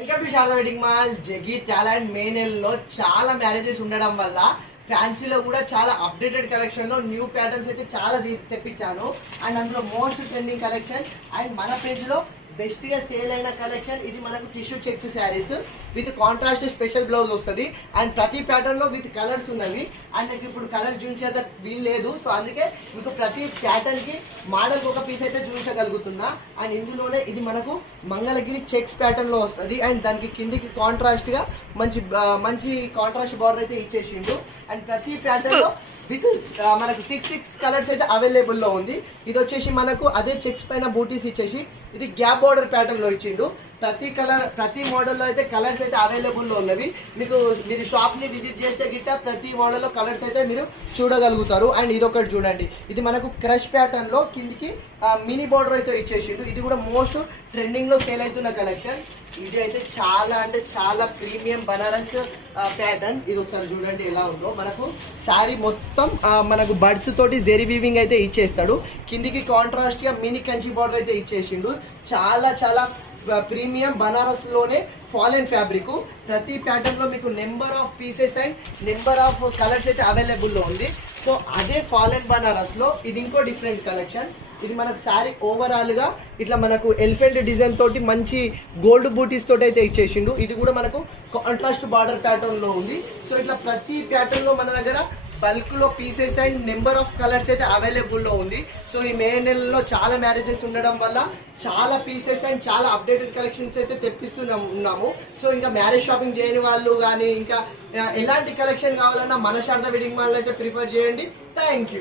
Welcome to Sharada wedding mall. Jagtial and May నెలలో చాలా marriages ఉండడం వల్ల ఫ్యాన్సీలో కూడా చాలా అప్డేటెడ్ కలెక్షన్లో న్యూ ప్యాటర్న్స్ అయితే చాలా తెప్పించాను. అండ్ అందులో మోస్ట్ ట్రెండింగ్ కలెక్షన్ అండ్ మన పేజ్లో బెస్ట్గా సేల్ అయిన కలెక్షన్ ఇది. మనకు tissue checks saris with contrast special blouse వస్తుంది అండ్ ప్రతి ప్యాటర్న్లో విత్ కలర్స్ ఉన్నవి. అండ్ నాకు ఇప్పుడు కలర్స్ చూపించేంత వీలు లేదు, సో అందుకే మీకు ప్రతి ప్యాటర్న్కి మోడల్కి ఒక పీస్ అయితే చూపించగలుగుతున్నా. అండ్ ఇందులోనే ఇది మనకు మంగళగిరి చెక్స్ ప్యాటర్న్లో వస్తుంది అండ్ దానికి కిందికి కాంట్రాస్ట్గా మంచి కాంట్రాస్ట్ బార్డర్ అయితే ఇచ్చేసిండు. అండ్ ప్రతి ప్యాటర్న్లో విత్ మనకు 6 కలర్స్ అయితే అవైలబుల్లో ఉంది. ఇది వచ్చేసి మనకు అదే చెక్స్ పైన బూటీస్ ఇచ్చేసి ఇది గ్యాప్ బార్డర్ ప్యాటర్న్లో ఇచ్చిండు. ప్రతి మోడల్లో అయితే కలర్స్ అయితే అవైలబుల్లో ఉన్నవి. మీరు షాప్ని విజిట్ చేస్తే గిట్ట ప్రతి మోడల్లో కలర్స్ అయితే మీరు చూడగలుగుతారు. అండ్ ఇది ఒకటి చూడండి, ఇది మనకు క్రష్ ప్యాటర్న్లో కిందికి మినీ బార్డర్ అయితే ఇచ్చేసిండు. ఇది కూడా మోస్ట్ ట్రెండింగ్లో సేల్ అవుతున్న కలెక్షన్. ఇది అయితే చాలా అంటే చాలా ప్రీమియం బనారస్ ప్యాటర్న్. ఇది ఒకసారి చూడండి ఎలా ఉందో. మనకు శారీ మొత్తం మనకు బడ్స్ తోటి జెరీ వీవింగ్ అయితే ఇచ్చేస్తాడు. కిందికి కాంట్రాస్ట్గా మినీ కంచి బార్డర్ అయితే ఇచ్చేసిండు. చాలా చాలా ప్రీమియం బనారస్ లోనే ఫాలెన్ ఫ్యాబ్రిక్. ప్రతి ప్యాటర్న్ లో మీకు number of pieces and number of colours అయితే అవైలబుల్లో ఉంది. సో అదే ఫాలెన్ బనారస్ లో ఇది ఇంకో డిఫరెంట్ కలెక్షన్. ఇది మనకు శారీ ఓవరాల్ గా ఇట్లా మనకు ఎలిఫెంట్ డిజైన్ తోటి మంచి గోల్డ్ బూటీస్ తోటి అయితే ఇచ్చేసిండు. ఇది కూడా మనకు కాంట్రాస్ట్ బార్డర్ ప్యాటర్న్ లో ఉంది. సో ఇట్లా ప్రతి ప్యాటర్న్ లో మన దగ్గర బల్క్ లో pieces and number of colours అయితే అవైలబుల్లో ఉంది. సో ఈ మే నెలలో చాలా మ్యారేజెస్ ఉండడం వల్ల చాలా పీసెస్ అండ్ చాలా అప్డేటెడ్ కలెక్షన్స్ అయితే తెప్పిస్తున్నాము. సో ఇంకా మ్యారేజ్ షాపింగ్ చేయని వాళ్ళు కానీ ఇంకా ఎలాంటి కలెక్షన్ కావాలన్నా మన శారదా వెడ్డింగ్ మాల్ అయితే ప్రిఫర్ చేయండి. Thank you.